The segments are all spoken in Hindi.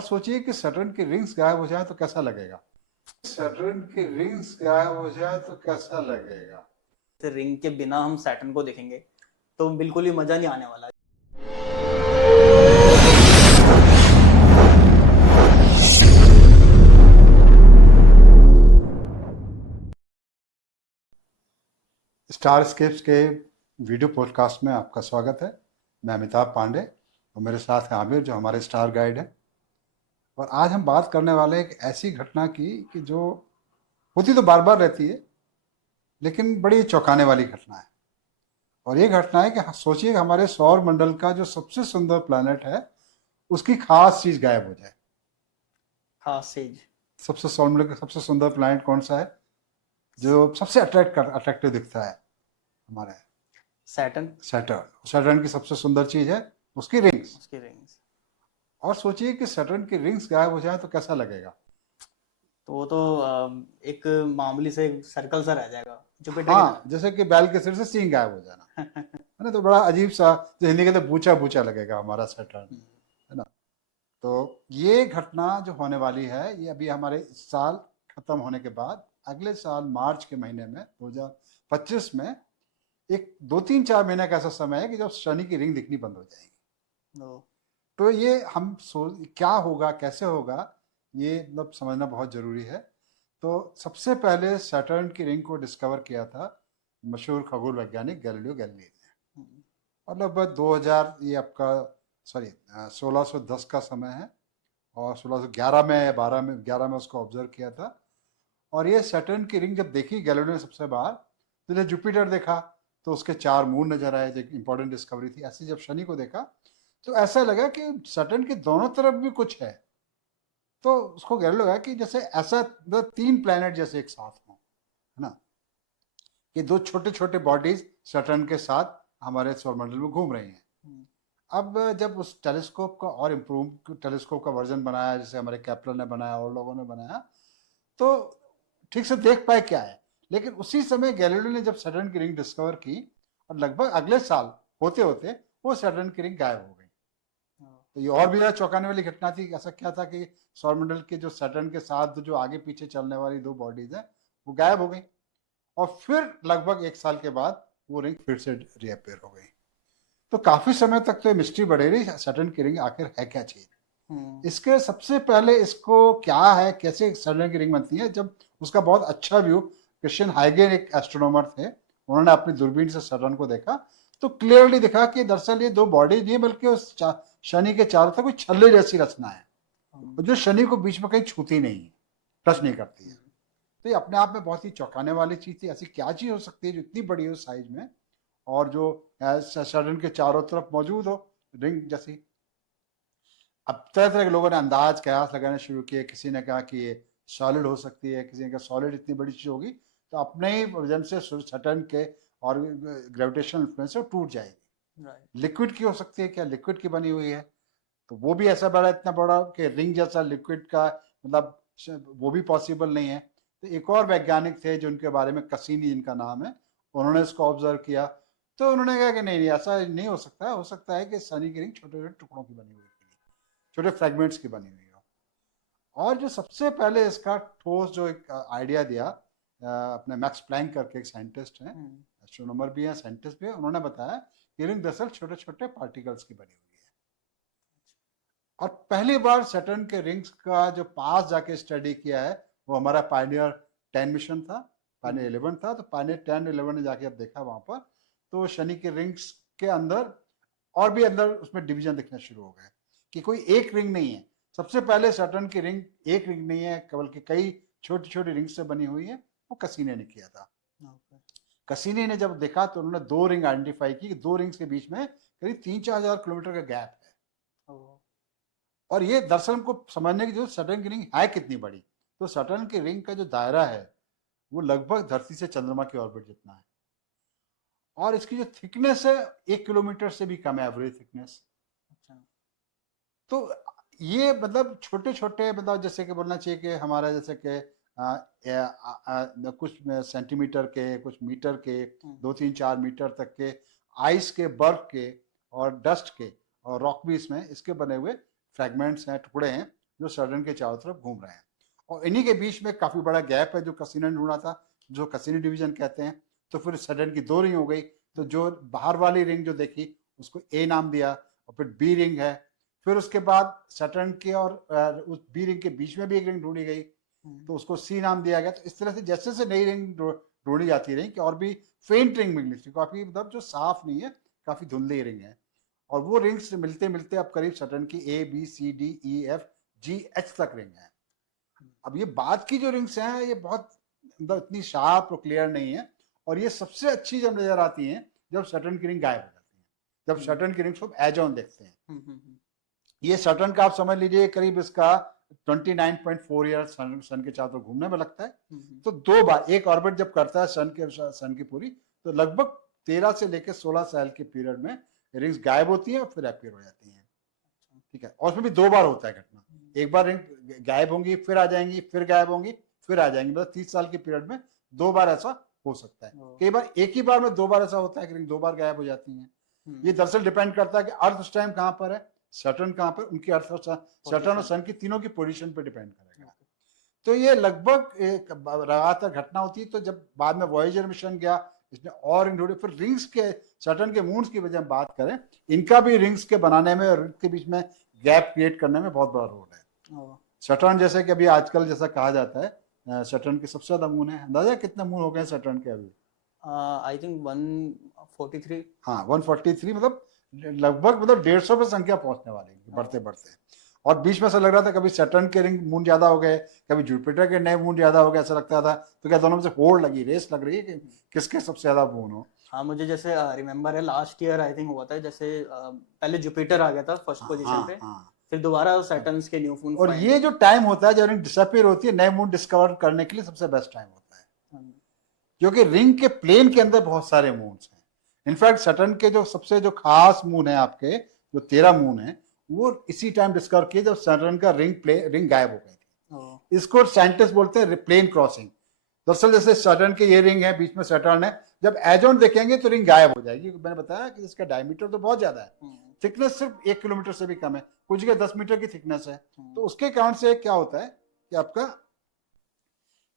सोचिए कि सैटर्न की रिंग्स गायब हो जाए तो कैसा लगेगा। सैटर्न की रिंग्स गायब हो जाए तो कैसा लगेगा। रिंग के बिना हम सैटर्न को देखेंगे तो बिल्कुल ही मजा नहीं आने वाला। स्टार स्केप्स के वीडियो पॉडकास्ट में आपका स्वागत है। मैं अमिताभ पांडे और मेरे साथ हैं आमिर जो हमारे स्टार गाइड हैं। और आज हम बात करने वाले हैं एक ऐसी घटना की कि जो होती तो बार बार रहती है लेकिन बड़ी चौंकाने वाली घटना है। और ये घटना है कि सोचिए हमारे सौर मंडल का जो सबसे सुंदर प्लैनेट है उसकी खास चीज गायब हो जाए। हाँ सेज। सबसे सौर मंडल का सबसे सुंदर प्लैनेट कौन सा है जो सबसे अट्रैक्टिव दिखता है हमारे। सैटर्न। सैटर्न। सैटर्न की सबसे सुंदर चीज है उसकी रिंग्स। उसकी रिंग्स। और सोचिए कि सैटर्न की रिंग्स गायब हो जाए तो कैसा लगेगा। तो वो तो एक मामूली से सर्कल सा रह जाएगा जुपिटर की हाँ, तरह। जैसे कि बैल के सिर से सींग गायब हो जाना है ना, तो बड़ा अजीब सा जो हिंदी कहते हैं बूचा बूचा लगेगा हमारा सैटर्न, है ना। तो ये घटना जो होने वाली है ये अभी हमारे इस साल खत्म होने के बाद अगले साल मार्च के महीने में 2025 में एक 2-3-4 महीने का ऐसा समय है कि जब शनि की रिंग दिखनी बंद हो जाएगी। तो तो ये हम क्या होगा कैसे होगा ये मतलब समझना बहुत ज़रूरी है। तो सबसे पहले सैटर्न की रिंग को डिस्कवर किया था मशहूर खगोल वैज्ञानिक गैलीलियो गैलीली ने। और लगभग 2000 ये आपका सॉरी 1610 का समय है। और 1611 में 12 में 11 में उसको ऑब्जर्व किया था। और ये सैटर्न की रिंग जब देखी गैलीलियो ने सबसे बाहर तो जब जुपिटर देखा तो उसके 4 मून नजर आए जो इंपॉर्टेंट डिस्कवरी थी। ऐसे जब शनि को देखा तो ऐसा लगा कि सैटर्न के दोनों तरफ भी कुछ है। तो उसको गैलीलियो लगा कि जैसे ऐसा मतलब 3 प्लैनेट जैसे एक साथ हों, है ना। ये 2 छोटे छोटे बॉडीज सैटर्न के साथ हमारे सौरमंडल में घूम रही हैं। अब जब उस टेलीस्कोप का और इम्प्रूव टेलीस्कोप का वर्जन बनाया जैसे हमारे कैप्लर ने बनाया और लोगों ने बनाया तो ठीक से देख पाए क्या है। लेकिन उसी समय गैलीलियो ने जब सैटर्न की रिंग डिस्कवर की और लगभग अगले साल होते होते वो सैटर्न की रिंग गायब हो गई। तो ये और भी ज़्यादा चौंकाने वाली घटना थी। ऐसा क्या था कि सौरमंडल के जो सैटर्न के साथ जो आगे पीछे चलने वाली 2 बॉडीज हैं वो गायब हो गई। और फिर लगभग 1 साल के बाद वो रिंग फिर से रीअपेयर हो गई। तो काफी समय तक तो ये मिस्ट्री बढ़ी रही सैटर्न की रिंग आखिर है क्या चीज। इसके सबसे पहले इसको क्या है कैसे सैटर्न की रिंग बनती है जब उसका बहुत अच्छा व्यू क्रिश्चियन हाइगेन एक एस्ट्रोनॉमर थे उन्होंने अपनी दूरबीन से सैटर्न को देखा तो क्लियरली दिखा कि दरअसल ये 2 बॉडीज नहीं बल्कि उस शनि के चारों तरफ कोई छल्ले जैसी रचना है और जो शनि को बीच में कहीं छूती नहीं है, टच नहीं करती है। तो ये अपने आप में बहुत ही चौंकाने वाली चीज थी। ऐसी क्या चीज हो सकती है जो इतनी बड़ी हो साइज में और जो सैटर्न के चारों तरफ मौजूद हो रिंग जैसी। अब तरह तरह के लोगों ने अंदाज कयास लगाने शुरू किए। किसी ने कहा कि ये सॉलिड हो सकती है, किसी ने कहा सॉलिड इतनी बड़ी चीज होगी तो अपने ही वजन से सैटर्न के और ग्रेविटेशनल इन्फ्लुएंस से टूट जाएगी। लिक्विड की हो सकती है, क्या लिक्विड की बनी हुई है तो वो भी ऐसा बड़ा इतना बड़ा कि रिंग जैसा लिक्विड का मतलब वो भी पॉसिबल नहीं है। तो एक और वैज्ञानिक थे जो उनके बारे में कसीनी जिनका नाम है उन्होंने इसको ऑब्जर्व किया। तो उन्होंने कहा कि नहीं नहीं ऐसा नहीं हो सकता है कि सनी की रिंग छोटे छोटे टुकड़ों की बनी हुई छोटे फ्रेगमेंट्स की बनी हुई हो। और जो सबसे पहले इसका ठोस जो एक आइडिया दिया अपने मैक्स प्लैंक करके एक साइंटिस्ट हैं, एस्ट्रोनॉमर भी हैं साइंटिस्ट भी हैं, उन्होंने बताया कि रिंग दरअसल छोटे छोटे पार्टिकल्स की बनी हुई है। और पहली बार सैटर्न के रिंग्स का जो पास जाके स्टडी किया है वो हमारा पायनियर 10 मिशन था। पायनियर 11 था तो पायनियर 10-11 ने जाके अब देखा वहां पर तो शनि के रिंग्स के अंदर और भी अंदर उसमें डिवीजन दिखना शुरू हो गए कि कोई एक रिंग नहीं है। सबसे पहले सैटर्न की रिंग एक रिंग नहीं है बल्कि कई छोटी छोटी रिंग से बनी हुई है। वो कसीने ने किया था। कसीने ने जब देखा तो उन्होंने 2 रिंग आइडेंटिफाई की। 2 रिंग्स के बीच में करीब 3-4 हजार किलोमीटर का गैप है। और ये दरअसल हमको समझने की जरूरत सैटर्न की रिंग है कितनी बड़ी। तो सैटर्न की रिंग का जो दायरा है वो लगभग धरती से चंद्रमा की ऑर्बिट जितना है। और इसकी जो थिकनेस है 1 किलोमीटर से भी कम है एवरेज थिकनेस। तो ये मतलब छोटे छोटे मतलब जैसे कि बोलना चाहिए कि हमारा जैसे कि कुछ सेंटीमीटर के कुछ मीटर के 2-3-4 मीटर तक के आइस के बर्फ के और डस्ट के और रॉक भी इसमें इसके बने हुए फ्रेगमेंट्स हैं टुकड़े हैं जो सैटर्न के चारों तरफ घूम रहे हैं। और इन्हीं के बीच में काफी बड़ा गैप है जो कैसिनी ने ढूंढा था, जो कैसिनी डिवीजन कहते हैं। तो फिर सैटर्न की 2 रिंग हो गई, तो जो बाहर वाली रिंग जो देखी उसको ए नाम दिया, और फिर बी रिंग है। फिर उसके बाद सैटर्न के और उस बी रिंग के बीच में भी एक रिंग ढूंढी गई, तो उसको सी नाम दिया गया। तो इस तरह से जैसे जैसे नई रिंग ढूंढी जाती रही कि और भी फेंट रिंग मिली थी, काफी मतलब जो साफ नहीं है, काफी धुंधली रिंग है। और वो रिंग्स मिलते मिलते अब करीब सैटर्न की A B C D E F G H तक रिंग है। अब ये बाद की जो रिंग्स हैं ये बहुत मतलब इतनी शार्प और क्लियर नहीं है, और ये सबसे अच्छी जब नजर आती हैं जब सैटर्न की रिंग गायब हो जाती है, जब सैटर्न की रिंग्स को एज ऑन देखते हैं। ये सैटर्न का आप समझ लीजिए करीब इसका 29.4 ईयर सन के चारों तरफ घूमने में लगता है। तो 2 बार एक ऑर्बिट जब करता है सन की पूरी, तो लगभग 13 से लेकर 16 साल के पीरियड में रिंग्स गायब होती हैं और फिर अपीयर हो जाती हैं। ठीक है, और उसमें भी 2 बार होता है घटना, एक बार रिंग गायब होंगी, फिर आ जाएंगी, फिर गायब होंगी, फिर आ जाएंगी। मतलब 30 साल के पीरियड में 2 बार ऐसा हो सकता है। कई बार एक ही बार में 2 बार ऐसा होता है कि रिंग 2 बार गायब हो जाती हैं। ये दरअसल डिपेंड करता है कि अर्थ उस टाइम कहाँ पर है, सैटर्न कहाँ पर, उनकी अर्थ और सैटर्न और सन की तीनों की पोजीशन पे डिपेंड करेगा। तो ये लगभग एक लगातार घटना होती है। तो जब बाद में वॉयेजर मिशन गया, इसने और रिंग ढूंढी, फिर रिंग्स के सैटर्न के मून्स की वजह बात करें, इनका भी रिंग्स के बनाने में और इनके बीच में गैप क्रिएट करने में बहुत बड़ा रोल है। सैटर्न जैसे कि अभी आजकल जैसा कहा जाता है सैटर्न के सबसे ज्यादा मून है, अंदाजा कितने मून हो गए सैटर्न के अभी? I think 143। हाँ 143, मतलब लगभग मतलब 150 पे संख्या पहुंचने वाली है बढ़ते बढ़ते। और बीच में ऐसा लग रहा था कभी सैटर्न के रिंग मून ज्यादा हो गए, कभी जुपिटर के नए मून ज्यादा हो गए, ऐसा लगता था। तो क्या दोनों में से होड़ लगी, रेस लग रही है कि किसके सबसे ज्यादा मून हो? हाँ, मुझे जैसे रिमेम्बर है लास्ट ईयर आई थिंक हुआ था, जैसे पहले जुपिटर आ गया था फर्स्ट पोजीशन पे, फिर दोबारा सैटर्न के न्यू मून। और ये जो टाइम होता है जब रिंग डिसअपीयर होती है, नए मून डिस्कवर करने के लिए सबसे बेस्ट टाइम होता है, क्योंकि रिंग के प्लेन के अंदर बहुत सारे मून्स हैं। इनफैक्ट सैटर्न के जो सबसे जो खास मून है आपके, जो 13 मून है, वो इसी टाइम डिस्कवर किए जब सैटर्न का रिंग गायब हो गई थी। इसको साइंटिस्ट बोलते हैं प्लेन क्रॉसिंग। दरअसल जैसे सैटर्न के ये रिंग है, बीच में सैटर्न है, जब एज ऑन देखेंगे तो रिंग गायब हो जाएगी। मैंने बताया कि इसका डायमीटर तो बहुत ज्यादा है, थिकनेस सिर्फ 1 किलोमीटर से भी कम है, कुछ के 10 मीटर की थिकनेस है। तो उसके कारण से क्या होता है कि आपका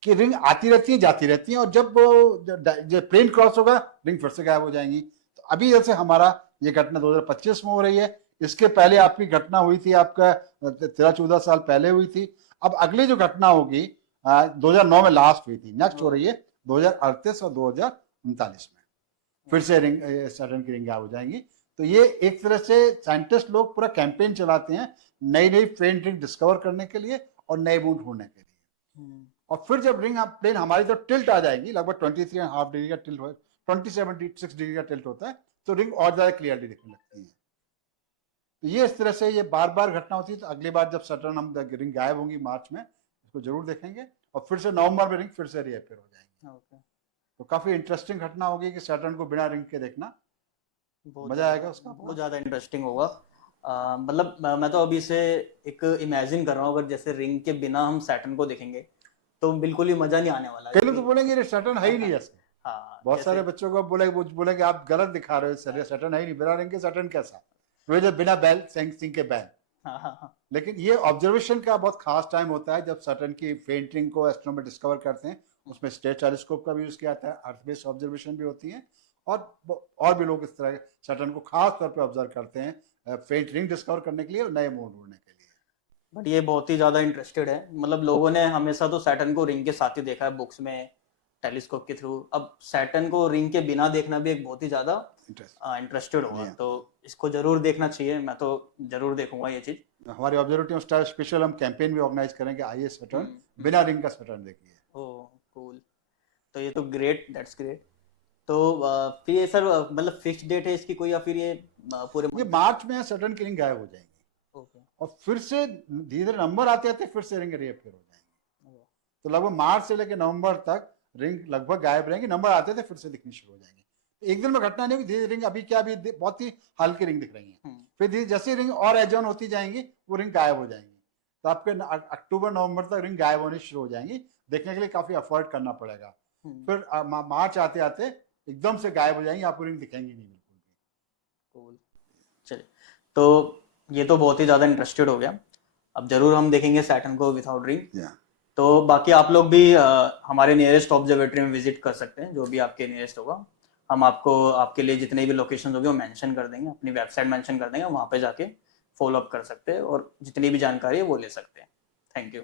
कि रिंग आती रहती है जाती रहती है, और जब प्लेन क्रॉस होगा रिंग फिर से गायब हो जाएंगी। तो अभी जैसे हमारा ये घटना 2025 में हो रही है, इसके पहले आपकी घटना हुई थी आपका 13-14 साल पहले हुई थी। अब अगली जो घटना होगी 2009 में लास्ट हुई थी, नेक्स्ट हो रही है 2038 और 2039 में फिर से रिंग सैटर्न की रिंग गायब हो जाएंगी। तो ये एक तरह से साइंटिस्ट लोग पूरा कैंपेन चलाते हैं नई नई फेंट रिंग डिस्कवर करने के लिए और नए मून ढूंढने के लिए। और फिर जब रिंग प्लेन हमारी तो टिल्ट आ जाएगी, लगभग 23.5 डिग्री का टिल्ट हो, 27.6 डिग्री का टिल्ट होता है, तो रिंग और ज्यादा क्लियरली दिखने लगती है। तो ये इस तरह से ये बार बार घटना होती है। तो अगली बार जब सैटर्न हम रिंग गायब होंगी मार्च में, इसको जरूर देखेंगे, और फिर से नवंबर में रिंग फिर से रीअपीयर हो जाएंगी। तो काफी इंटरेस्टिंग घटना होगी कि सैटर्न को बिना रिंग के देखना, मजा आएगा उसका, बहुत ज्यादा इंटरेस्टिंग होगा। मतलब मैं तो अभी से एक इमेजिन कर रहा हूँ, अगर जैसे रिंग के बिना हम सैटर्न को देखेंगे तो बिल्कुल ही मजा नहीं आने वाला। कई लोग तो बोलेंगे सैटर्न है ही नहीं ऐसे। हाँ, बहुत सारे बच्चों को बोलेंगे आप गलत दिखा रहे हो, सैटर्न है ही नहीं, बिना रिंग के सैटर्न कैसा, बिना बैल सिंह के बैल। लेकिन ये ऑब्जर्वेशन का बहुत खास टाइम होता है जब सैटर्न की फेंट रिंग को एस्ट्रोनॉमर डिस्कवर करते हैं। उसमें स्पेस टेलीस्कोप का भी यूज किया जाता है, अर्थ बेस्ड ऑब्जर्वेशन भी होती है, और भी लोग इस तरह सैटर्न को खास तौर पे ऑब्जर्व करते हैं फेंट रिंग डिस्कवर करने के लिए और नए मून ढूंढने के लिए। बट ये बहुत ही ज्यादा इंटरेस्टेड है, मतलब लोगों ने हमेशा तो सैटर्न को रिंग के साथ ही देखा है बुक्स में, टेलीस्कोप के थ्रू। अब सैटर्न को रिंग के बिना देखना भी एक बहुत ही ज्यादा इंटरेस्टेड होगा। तो इसको जरूर देखना चाहिए, मैं तो जरूर देखूंगा ये चीज। हमारे ऑब्जर्वेटरी स्टार स्पेशल हम कैंपेन भी ऑर्गेनाइज करेंगे, आइए सैटर्न बिना रिंग का सैटर्न देखिए। ओह कूल, तो ये तो ग्रेट, दैट्स ग्रेट। तो फिर ये सर मतलब फिक्स्ड डेट है इसकी कोई, या फिर ये पूरे ये मार्च में सैटर्न की रिंग गायब हो जाएंगी, और फिर से धीरे धीरे नंबर आते आते फिर से रिंग रीअपीयर हो जाएंगी। तो लगभग मार्च से लेकर नवंबर तक रिंग लगभग गायब रहेंगी, नंबर आते थे फिर से दिखनी शुरू हो जाएंगी। एक दिन में घटना नहीं होगी, धीरे रिंग अभी क्या अभी बहुत ही हल्की रिंग दिख रही है, फिर धीरे जैसे रिंग और एज ऑन होती जाएंगी वो रिंग गायब हो जाएंगी। तो आपके अक्टूबर नवंबर तक रिंग गायब होनी शुरू हो जाएंगी, देखने के लिए काफी एफर्ट करना पड़ेगा। फिर मार्च आते आते एकदम से गायब हो जाएंगी, आपको रिंग दिखेंगी नहीं बिल्कुल भी। चलिए, तो ये तो बहुत ही ज्यादा इंटरेस्टेड हो गया। अब जरूर हम देखेंगे सैटर्न को विदाउट रिंग। या तो बाकी आप लोग भी हमारे नियरेस्ट ऑब्जर्वेटरी में विजिट कर सकते हैं, जो भी आपके नियरेस्ट होगा। हम आपको आपके लिए जितने भी लोकेशन होंगे वो मेंशन कर देंगे, अपनी वेबसाइट मेंशन कर देंगे, वहाँ पे जाके फॉलो अप कर सकते हैं और जितनी भी जानकारी है वो ले सकते हैं। Thank you.